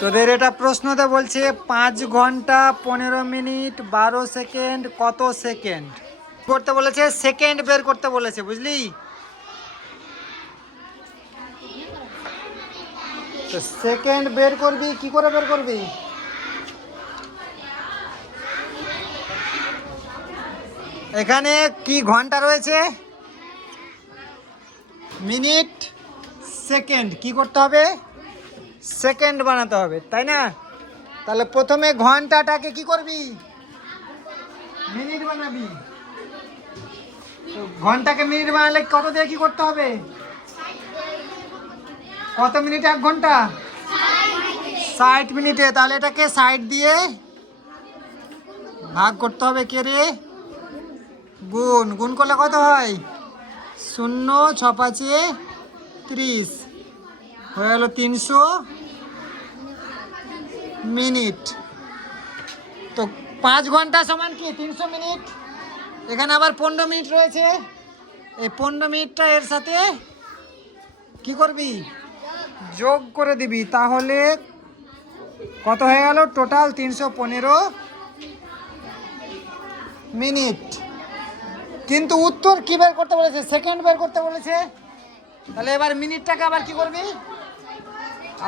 তোদের এটা প্রশ্নতে বলছে, পাঁচ ঘণ্টা পনেরো মিনিট, বারো সেকেন্ড, কত সেকেন্ড? করতে বলেছে, সেকেন্ড বের করতে বলেছে, বুঝলি? তো সেকেন্ড বের করবি, কি করে বের করবি? এখানে কি ঘণ্টা রয়েছে? মিনিট, সেকেন্ড, কি করতে হবে? সেকেন্ড বানাতে হবে, তাই না? তাহলে প্রথমে ঘন্টাটাকে কি করবি? মিনিট বানাবি। তো ঘন্টাকে মিনিট বানালে কত দিয়ে কি করতে হবে? কত মিনিট, এক ঘণ্টা? ষাট মিনিটে। তাহলে এটাকে ষাট দিয়ে ভাগ করতে হবে কে রে? গুণ। গুণ করলে কত হয়? শূন্য ছ পাঁচে ত্রিশ। হয়ে গেল তিনশো। মিনিট। তো পাঁচ ঘণ্টা সমান কি? তিনশো মিনিট। এখানে আবার পনেরো মিনিট রয়েছে। এই পনেরো মিনিটটা এর সাথে কি করবি? যোগ করে দিবি। তাহলে কত হয়ে গেল? টোটাল তিনশো পনেরো মিনিট। কিন্তু উত্তর কি বের করতে বলেছে? সেকেন্ড বের করতে বলেছে। তাহলে এবার মিনিটটাকে আবার কি করবি?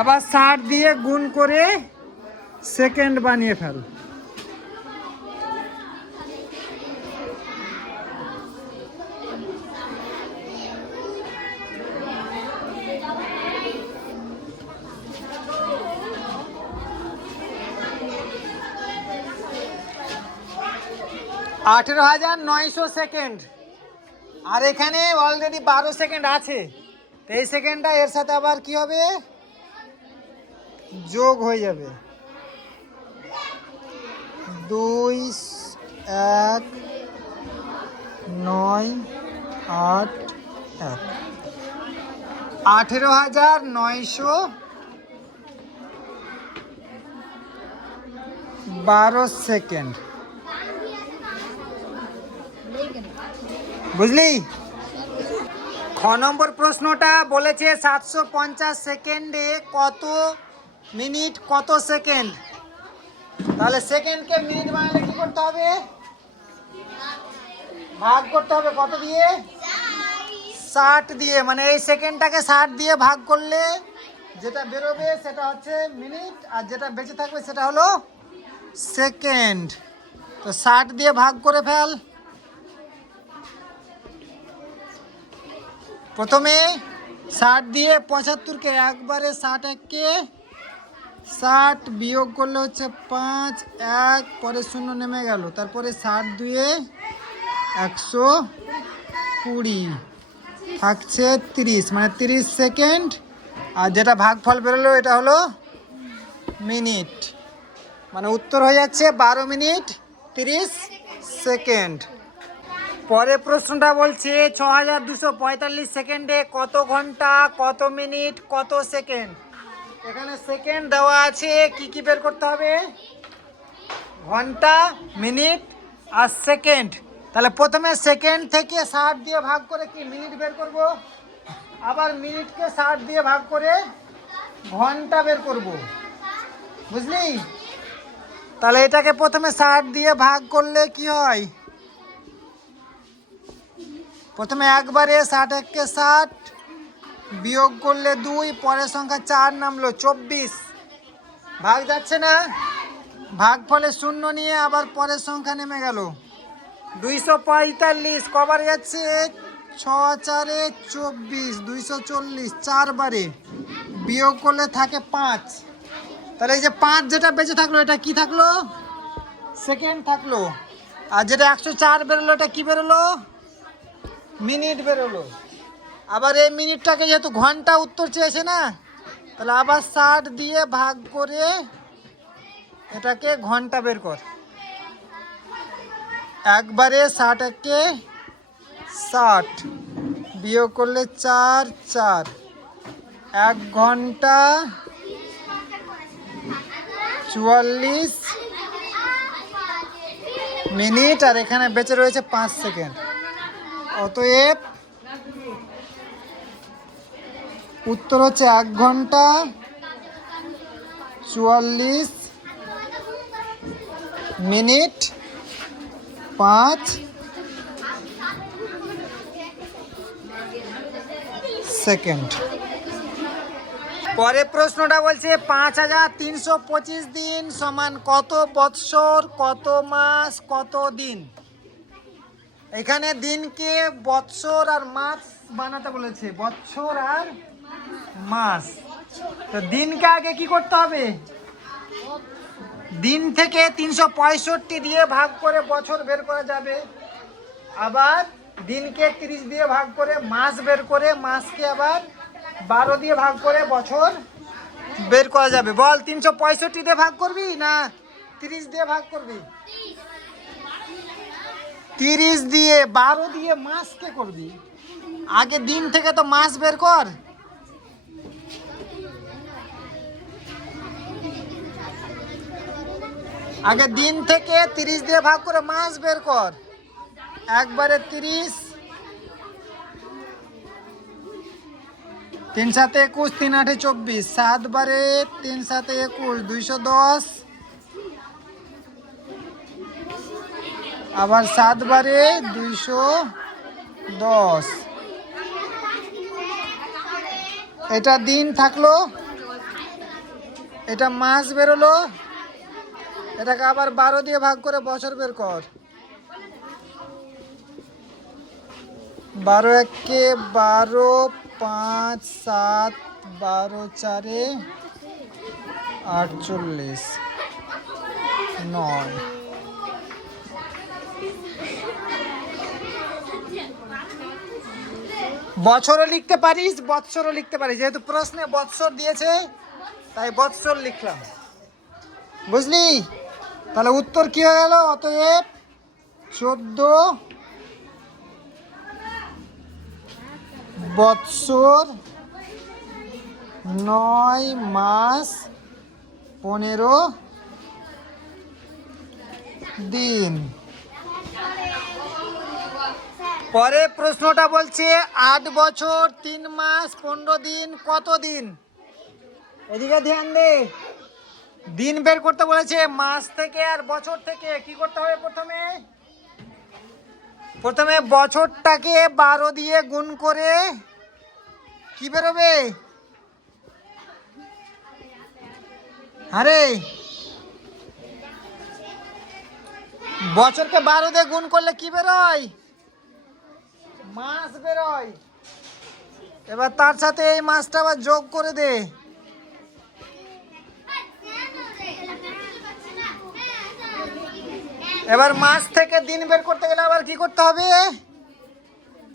আবার ষাট দিয়ে গুণ করে সেকেন্ড বানিয়ে ফেল। আঠেরো হাজার নয়শো সেকেন্ড। আর এখানে অলরেডি বারো সেকেন্ড আছে। তো এই সেকেন্ডটা এর সাথে আবার কি হবে? যোগ হয়ে যাবে। দুই, এক, নয়, আট, এক। আঠেরো হাজার নয়শো বারো সেকেন্ড। বুঝলি? খ নম্বর প্রশ্নটা বলেছে সাতশো পঞ্চাশ সেকেন্ডে কত মিনিট, কত সেকেন্ড? তাহলে সেকেন্ডকে মিনিট বানালে কি করতে হবে? ভাগ করতে হবে কত দিয়ে? ষাট দিয়ে মানে এই সেকেন্ডটাকে ষাট দিয়ে ভাগ করলে যেটা বেরোবে সেটা হচ্ছে মিনিট আর যেটা বেঁচে থাকবে সেটা হলো সেকেন্ড তো ষাট দিয়ে ভাগ করে ফেল। প্রথমে ষাট দিয়ে পঁচাত্তরকে, একবারে ষাট এককে ষাট বিয়োগ করলে হচ্ছে পাঁচ, এক, পরে শূন্য নেমে গেল। তারপরে ষাট দুয়ে একশো কুড়ি। থাকছে তিরিশ মানে তিরিশ সেকেন্ড। আর যেটা ভাগফল বেরোলো, এটা হলো মিনিট। মানে উত্তর হয়ে যাচ্ছে বারো মিনিট তিরিশ সেকেন্ড। পরের প্রশ্নটা বলছে ছ হাজার দুশো পঁয়তাল্লিশ সেকেন্ডে কত ঘণ্টা, কত মিনিট, কত সেকেন্ড? এখানে সেকেন্ড দেওয়া আছে, কি কি বের করতে হবে? ঘণ্টা, মিনিট আর সেকেন্ড তাহলে প্রথমে সেকেন্ড থেকে ষাট দিয়ে ভাগ করে কি মিনিট বের করব? আবার মিনিটকে ষাট দিয়ে ভাগ করে ঘণ্টা বের করব। বুঝলি? তাহলে এটাকে প্রথমে ষাট দিয়ে ভাগ করলে কি হয়? প্রথমে একবারে ষাট, এককে ষাট বিয়োগ করলে দুই, পরের সংখ্যা চার নামলো, চব্বিশ। ভাগ যাচ্ছে না? ভাগ ফলে শূন্য নিয়ে আবার পরের সংখ্যা নেমে গেল। দুইশো পঁয়তাল্লিশ, কবার যাচ্ছে? ছ, চারে চব্বিশ, দুইশো চল্লিশ চারবারে বিয়োগ করলে থাকে পাঁচ। তাহলে এই যে পাঁচ যেটা বেঁচে থাকল, এটা কি থাকল? সেকেন্ড থাকল। আর যেটা একশো চার বেরোলো, এটা কি বেরোলো? মিনিট বেরোলো। আবার এই মিনিটটাকে যেহেতু ঘণ্টা উত্তর চেয়েছে না, তাহলে আবার ষাট দিয়ে ভাগ করে এটাকে ঘণ্টা বের কর। একবারে ষাট একে ষাট বিয়োগ করলে চার চার। এক ঘণ্টা চুয়াল্লিশ মিনিট, আর এখানে বেঁচে রয়েছে পাঁচ সেকেন্ড। অতএব উত্তর হচ্ছে এক ঘণ্টা, চুয়াল্লিশ মিনিট, পাঁচ, সেকেন্ড। পরে প্রশ্নটা বলছে, পাঁচ হাজার তিনশো পঁচিশ দিন সমান কত বৎসর, কত মাস, কত দিন? এখানে দিনকে বৎসর আর মাস বানাতে বলেছে, বৎসর আর মাস। তো দিনকে আগে কি করতে হবে? দিন থেকে তিনশো পঁয়ষট্টি দিয়ে ভাগ করে বছর বের করা যাবে। আবার দিনকে তিরিশ দিয়ে ভাগ করে মাস বের করে মাসকে আবার বারো দিয়ে ভাগ করে বছর বের করা যাবে। বল, তিনশো পঁয়ষট্টি দিয়ে ভাগ করবি না তিরিশ দিয়ে ভাগ করবি? তিরিশ দিয়ে বারো দিয়ে মাসকে করবি। আগে দিন থেকে তো মাস বের কর। আগে দিন থেকে তিরিশ দিয়ে ভাগ করে মাস বের কর। একবারে তিরিশ। তিন সাথে একুশ, তিন আটে চব্বিশ। সাত বারে তিন সাথে একুশ, দুইশো দশ। আবার সাত বারে দুইশো দশ। এটা দিন থাকল, এটা মাস বেরোলো। এটাকে আবার বারো দিয়ে ভাগ করে বছর বের কর। বারো একে বারো, পাঁচ, সাত, বারো, চারে আটচল্লিশ, নয়। বছরও লিখতে পারিস, বৎসরও লিখতে পারিস। যেহেতু প্রশ্নে বৎসর দিয়েছে, তাই বৎসর লিখলাম। বুঝলি? তাহলে উত্তর কি হয়ে গেল? অতএব চোদ্দ বৎসর নয় মাস পনেরো দিন। পরে প্রশ্নটা বলছে, আট বছর, তিন মাস, পনেরো দিন, কত দিন? এদিকে ধ্যান দে। দিন বের করতে বলেছে, মাস থেকে আর বছর থেকে। কি করতে হবে প্রথমে? প্রথমে বছরটাকে বারো দিয়ে গুণ করে কি বেরোবে? আরে! বছরকে বারো দিয়ে গুণ করলে কি বেরোয়? মাস বেরোয়। এবার তার সাথে এই মাসটা আবার যোগ করে দে। এবার মাস থেকে দিন বের করতে গেলে আবার কি করতে হবে?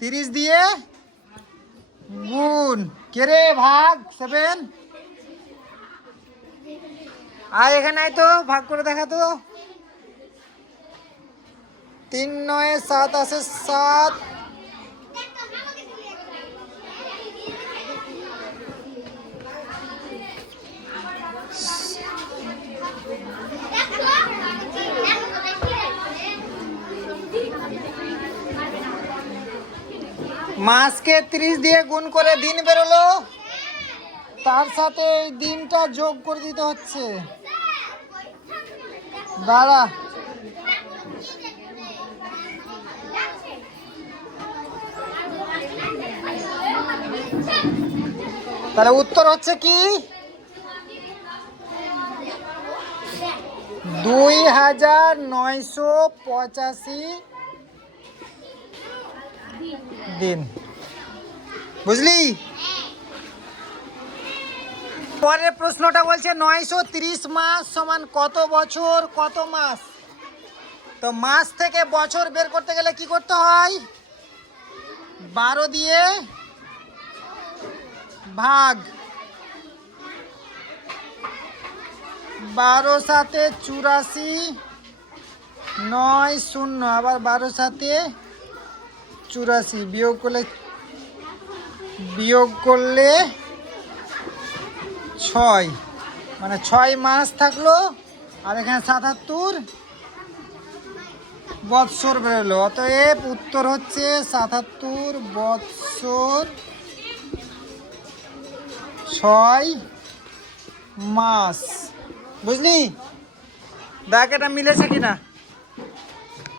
তিরিশ দিয়ে গুণ। কেরে ভাগ সেভেন আর এখানে তো, ভাগ করে দেখা তো। তিন নয়, সাত আছে সাত। মাসকে ত্রিশ দিয়ে গুণ করে দিন বেরোলো। তার সাথে এই দিনটা যোগ করে দিতে হচ্ছে। দাঁড়া। তাহলে উত্তর হচ্ছে কি? দুই হাজার নয়শো পঁচাশি দিন। বুঝলি? পরের প্রশ্নটা বলছে, নয়শো মাস সমান কত বছর? কত মাস? তো মাস থেকে বছর বের করতে গেলে কি করতে হয়? বারো দিয়ে ভাগ। বারো সাথে চুরাশি, নয় শূন্য। আবার বারো সাথে চুরাশি, বিয়োগ করলে বিয়োগ করলে ছয়। মানে ছয় মাস থাকল, আর এখানে সাতাত্তর বৎসর বেরোলো। অতএব উত্তর হচ্ছে সাতাত্তর বৎসর ছয় মাস। বুঝলি? দেখ এটা মিলেছে কিনা?